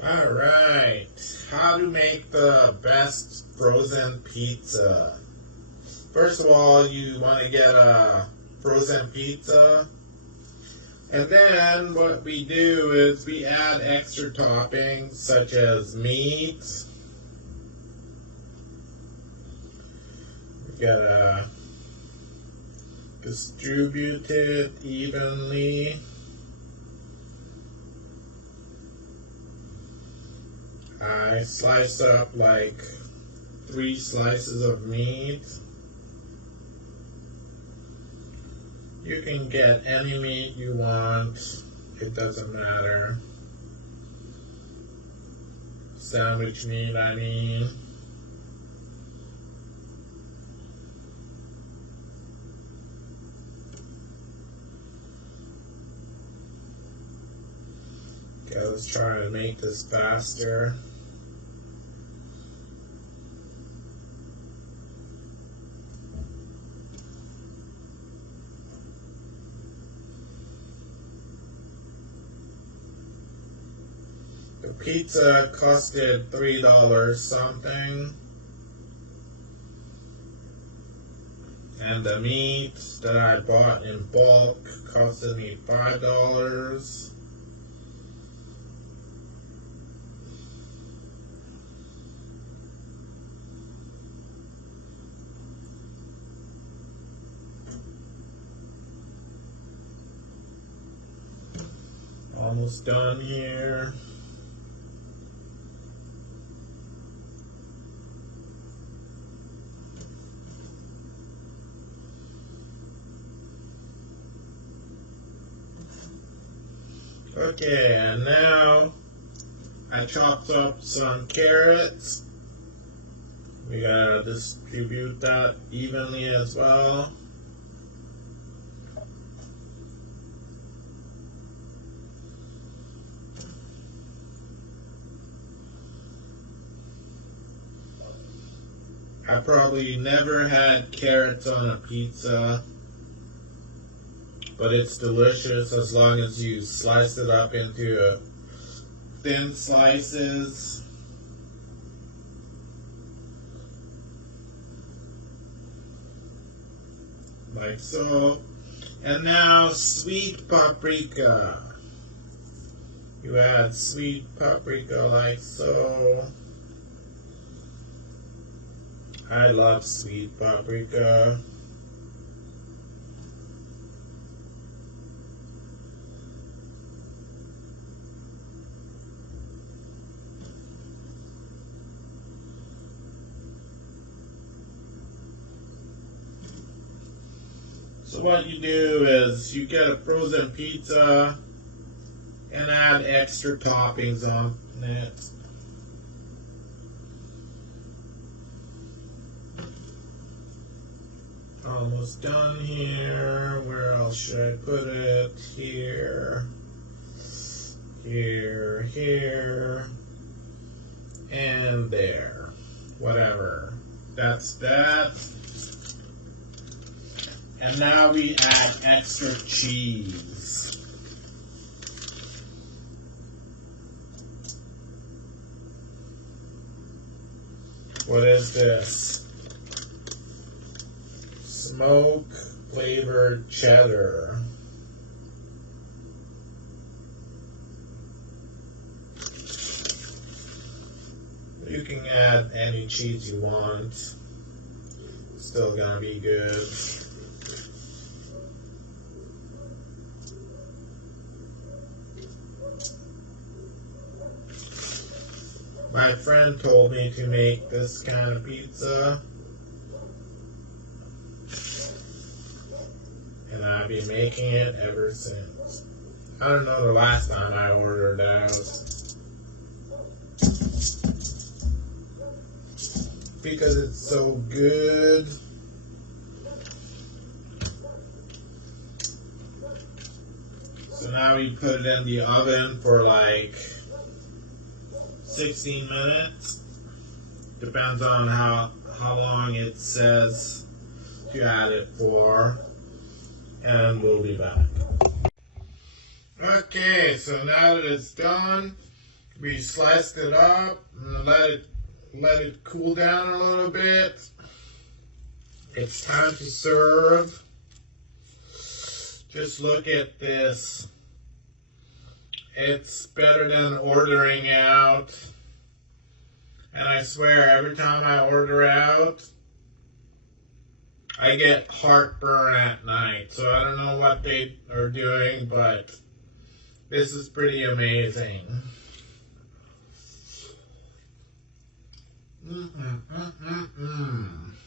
Alright, how to make the best frozen pizza. First of all, you want to get a frozen pizza. And then what we do is we add extra toppings such as meat. We gotta distribute it evenly. I slice up like 3 slices of meat. You can get any meat you want, it doesn't matter. Sandwich meat, I mean. Okay, let's try to make this faster. The pizza costed $3 something. And the meat that I bought in bulk costed me $5. Almost done here. Okay, and now I chopped up some carrots. We gotta distribute that evenly as well. I probably never had carrots on a pizza, but it's delicious as long as you slice it up into thin slices. Like so. And now sweet paprika. You add sweet paprika like so. I love sweet paprika. So what you do is you get a frozen pizza and add extra toppings on it. Almost done here. Where else should I put it? Here, here, here, and there. Whatever. That's that. And now we add extra cheese. What is this? Smoke flavored cheddar. You can add any cheese you want. Still gonna be good. My friend told me to make this kind of pizza, and I've been making it ever since. I don't know the last time I ordered out, because it's so good. So now we put it in the oven for like 16 minutes. Depends on how long it says to add it for. And we'll be back. Okay, so now that it's done, We sliced it up and let it cool down a little bit. It's time to serve. Just look at this. It's better than ordering out. And I swear, every time I order out, I get heartburn at night. So I don't know what they are doing, but this is pretty amazing. Mm-mm-mm-mm-mm.